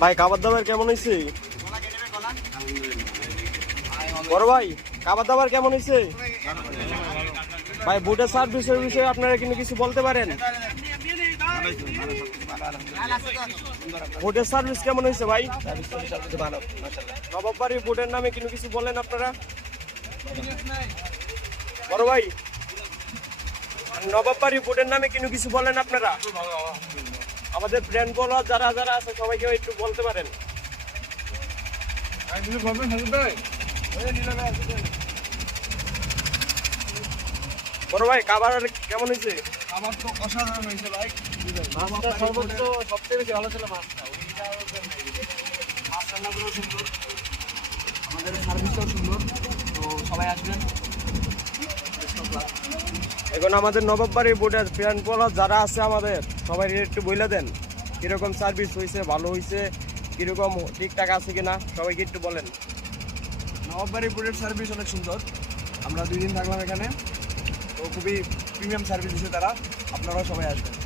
ভাই খাবার দাবার কেমন হয়েছে? বড় ভাই খাবার দাবার কেমন হয়েছে? ভাই বুটের সার্ভিসের বিষয়ে আপনারা কিন্তু কিছু বলতে পারেন? বুটের সার্ভিস কেমন হয়েছে ভাই? নবাব বাড়ির বুটের নামে কিন্তু কিছু বলেন আপনারা? বড় ভাই নবাব বাড়ির বুটের নামে কিন্তু কিছু বলেন আপনারা? আমাদের ব্র্যান্ড বলার যারা যারা আছে সবাইকে একটু বলতে পারেন। বড় ভাই খাবার কেমন হয়েছে? আমার তো অসাধারণ হয়েছে ভাই। মাছটা সর্বোচ্চ সবচেয়ে বেশি ভালো ছিল মাছটা। মাছ রান্নাগুলো সুন্দর, আমাদের সার্ভিসটাও সুন্দর, তো সবাই আসবেন। এখন আমাদের নবাব বাড়ির বোর্ডের ব্র্যান্ড বলার যারা আছে আমাদের সবাই একটু বলে দেন কিরকম সার্ভিস হয়েছে, ভালো হয়েছে, কিরকম ঠিকঠাক আছে কিনা সবাইকে একটু বলেন। নবাববাড়ি বোর্ডের সার্ভিস অনেক সুন্দর। আমরা 2 দিন থাকলাম এখানে, তো খুবই প্রিমিয়াম সার্ভিস দিচ্ছে তারা। আপনারাও সবাই আসবেন।